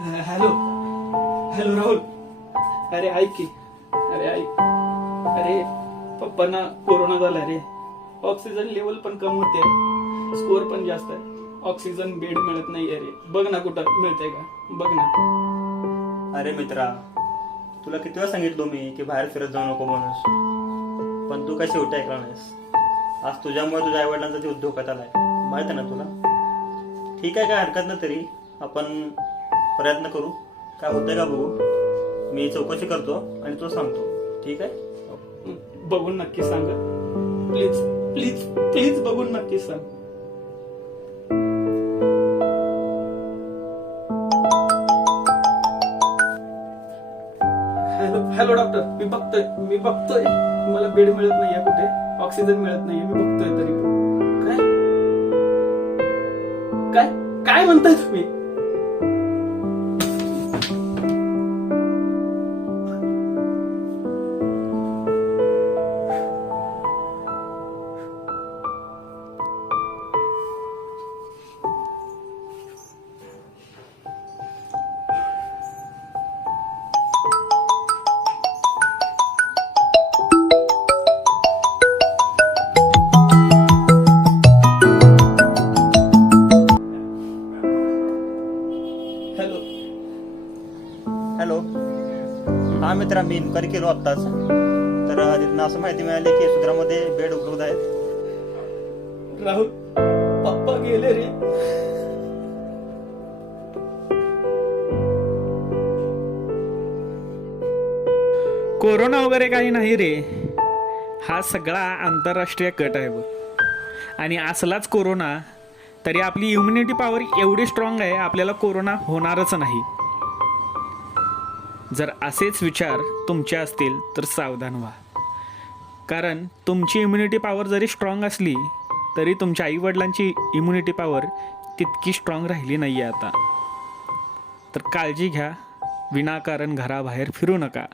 Hello. Hello Rahul. अरे ऐक की. अरे ऐक. अरे पप्पांना कोरोना झाला रे. ऑक्सिजन लेवल पण कम होते. स्कोर पण जास्त आहे. ऑक्सिजन बेड मिळत नाही अरे बघ ना कुठं मिळतंय का? बघ ना. अरे मित्रा तुला किती वेळा सांगितलो मी की बाहेर फिरत जाऊ नको म्हणून. पण तू काय शेवटी ऐकला नाहीस. आज तुझ्यामुळे तुझ्या आईवडिलांचा ते उद्योग आलाय. माहीत आहे ना तुला? ठीक आहे काय हरकत ना तरी. आपण प्रयत्न करू. काय होतंय का बघू? मी चौकशी करतो आणि तो सांगतो. ठीक आहे? बघून नक्की सांग. प्लीज प्लीज प्लीज बघून नक्की सांग. हॅलो हॅलो डॉक्टर मी बघतोय मी बघतोय. मला बेड मिळत नाहीये कुठे. ऑक्सिजन मिळत नाहीये. मी बघतोय तरी. काय? काय? काय म्हणताय तुम्ही? हॅलो. हा मित्रा मी इन्क्वायरी केलो आत्ताच. तर तिथनं असं माहिती मिळाली की सुद्रामध्ये बेड उपलब्ध आहेत. राहुल पप्पा गेले रे. कोरोना वगैरे काही नाही रे. हा सगळा आंतरराष्ट्रीय कट आहे बघ. आणि असलाच कोरोना तरी आपली इम्युनिटी पॉवर एवढी स्ट्रॉंग आहे आपल्याला कोरोना होणारच नाही. जर असेच विचार तुमचे असतील तर सावधान व्हा. कारण तुमची इम्युनिटी पॉवर जरी स्ट्रॉंग असली तरी तुमच्या आईवडिलांची इम्युनिटी पॉवर तितकी स्ट्रॉंग राहिली नाही आहे आता. तर काळजी घ्या. विनाकारण घराबाहेर फिरू नका.